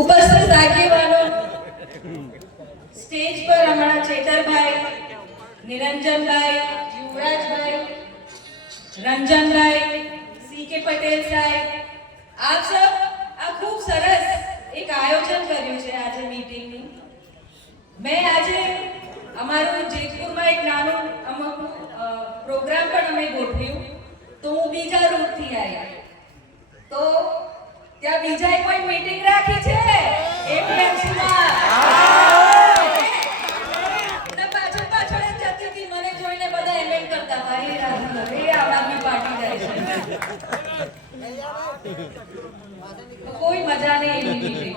ઉપસ્થિત આગેવાનો, સ્ટેજ પર હમણાં ચેતરભાઈ, નિરંજનભાઈ, યુવરાજભાઈ, રંજનભાઈ, સીકે પટેલ સાહેબ, આપ સૌ આ ખૂબ સરસ એક આયોજન કર્યું છે આજે મીટિંગનું. મેં આજે અમારું જેતપુરમાં એક નાનું પ્રોગ્રામ પણ અમે ગોઠવ્યું, તો હું બીજા રૂટથી આવી, તો ત્યાં બીજા કોઈ મીટિંગ રાખી છે એપીએમસીમાં. પાછળ પાછળ જતી હતી, મને જોઈને બધા એમ કરતા હતા એ રાધી એ આમ આદમી પાર્ટી જાય છે. કોઈ મજા નહીં એની મીટિંગની.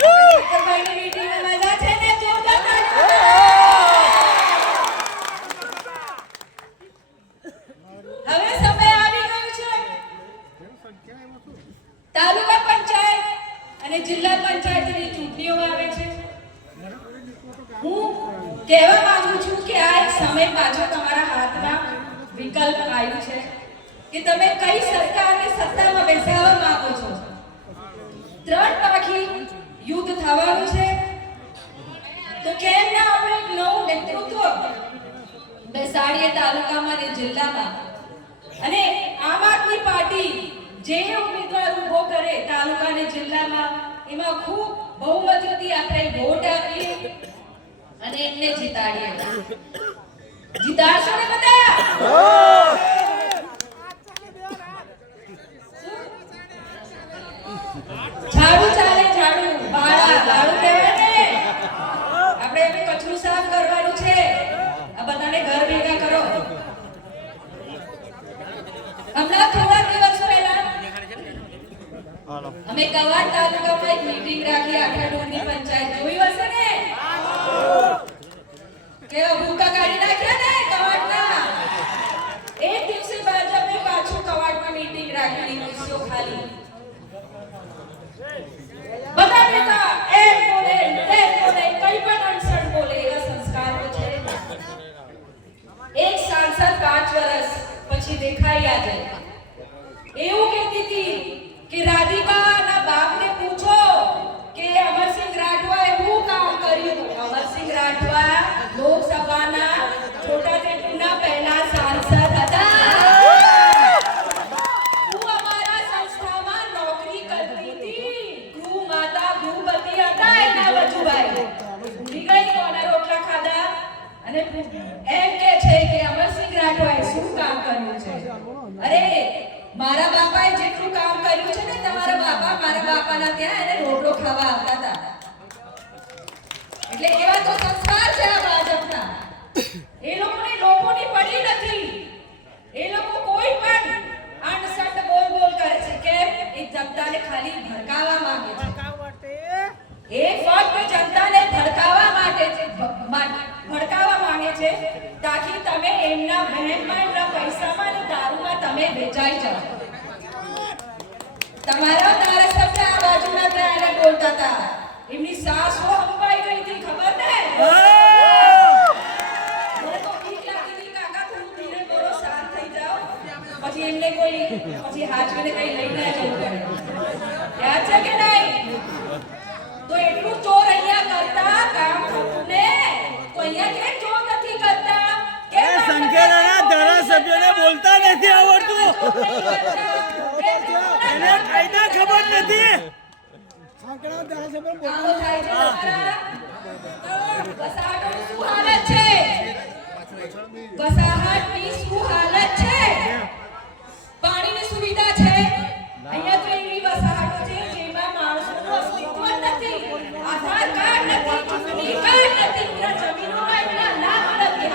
ચેતરભાઈની મીટિંગમાં મજા છે ને? જોરદાર હવે સમય આવી ગયો છે તાલુકા પંચાયત અને જિલ્લા પંચાયતની ચૂંટણીઓ આવે છે. હું કહેવા માંગુ છું કે આ એક સમય પાછો તમારા હાથમાં વિકલ્પ આવ્યું છે કે તમે કઈ સરકારને સત્તામાં બેસાડવા માંગો છો. 3 પાખી યુદ્ધ થવાનું છે, તો કેમ ના આપણે એક નવું નેતૃત્વ બેસાડીએ તાલુકામાં અને જિલ્લામાં, અને આમ આદમી પાર્ટી જે ઉમેદવાર ઉભો કરે તાલુકા અને જિલ્લામાં એમાં ખૂબ બહુમતીથી આપણે વોટ આપીએ અને એમને જીતાડીએ. જીતાડશો ને બધા? ઝાડુ ચાલે, ઝાડુ બાળા બાળુ કહેવાય ને. આપણે હવે કચરું સાફ કરવાનું છે. આ બધાને ઘર ભેગા કરો. હમણાં થોડા દિવસ પહેલા અમે કવાડ તાલુકામાં એક મીટિંગ રાખી, આખા ડુંગરી પંચાયત જોઈ હશે ને કેવા ભૂકા કાઢી નાખ્યા ને કવાડના. એક દિવસે ભાજપે પાછું કવાડમાં મીટિંગ રાખી, ખુરશીઓ ખાલી. બધા નેતા એમ બોલે તેમ બોલે, કઈ પણ અણસણ બોલે, એવા સંસ્કારો છે. એક સાંસદ 5 વર્ષ પછી દેખાઈ આજે એવું કહેતી હતી કે રાધિકાના બાપને પૂછો કે અમરસિંહ રાઠવાએ શું કામ કર્યું. અમરસિંહ રાઠવા લોકસભાના છોટાઉદેપુરના પહેલા સાંસદ હતા. હું અમારા સંસ્થામાં નોકરી કરતી હતી, ગૃહ માતા ગૃહપતિ હતા એના વજુભાઈ. ભૂલી ગઈ કોના રોટલા ખાધા અને એમ કે છે કે અમરસિંહ રાઠવાએ શું કામ કર્યું છે. અરે મારા બાપાએ જેટલું કામ કર્યું છે ને, તમારા બાપા મારા બાપાના ત્યાં એને રોટલો ખાવા આવતા હતા. એટલે એવા તો સંસ્કાર છે આ ભાજપના. એ લોકોની પડી નથી. એ લોકો કોઈ પણ અણસટ બોલ કરે છે. કેમ? એક જનતાને ખાલી ભડકાવવા માંગે છે. એ ફક્ત જનતાને ભડકાવવા માંગે છે તાકી તમે એમના વહેણમાં, એમના પૈસામાં અને દારૂમાં તમે વેચાઈ જાઓ. તમારા ધારાસભ્ય આ બાજુના ત્યાં એને બોલતા હતા, એમની સાસુ અંબાઈ ગઈ હતી, ખબર ને? મને તો બીક લાગી હતી, કાકા થોડું ધીરે બોલો, શાંત થઈ જાઓ, પછી એમને કોઈ હાચવીને કઈ લઈને જવું પડે. યાદ છે કે નહીં? તો એટલું ચોર અહીંયા કરતા કામ થતું ને, તો અહીંયા કેમ ચોર નથી કરતા? કે સંકેલાના ધારાસભ્યોને બોલતા નથી આવડતું, એને કાયદા ખબર નથી. સંકેલાના ધારાસભ્યો બોલતા થાય છે. કસાહટની શું હાલત છે? કસાહટની શું હાલત છે? પાણીની સુવિધા છે અહીંયા? તો એવી વસાહતો છે જેમાં માણસોનું અસ્તિત્વ નથી, આધાર કાર્ડ નથી, ચૂંટણી કાર્ડ નથી, જમીનોમાં એમના નામ નથી.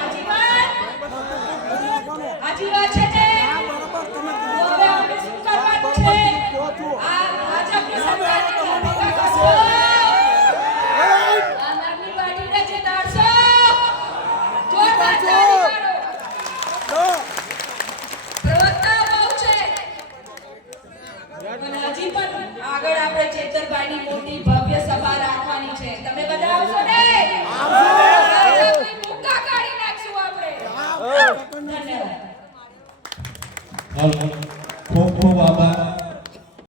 હાજી વાત છે ને? હવે આપણે શું કરવાનું છે? આ ભાજપની સરકારની ભૂમિકા કરશો? આમ આદમી પાર્ટીને જીતાડશો? જોરદાર તાળી પાડો. પ્રવક્તા બહુ છે, અને હજી પણ આગળ આપણે ચેતરભાઈની મોટી ભવ્ય સભા રાખવાની છે. તમે બધા આવશો ને? આવશો. મુક્કા કાઢી નાખશું આપણે. ધન્યવાદ. ખૂબ ખૂબ આભાર.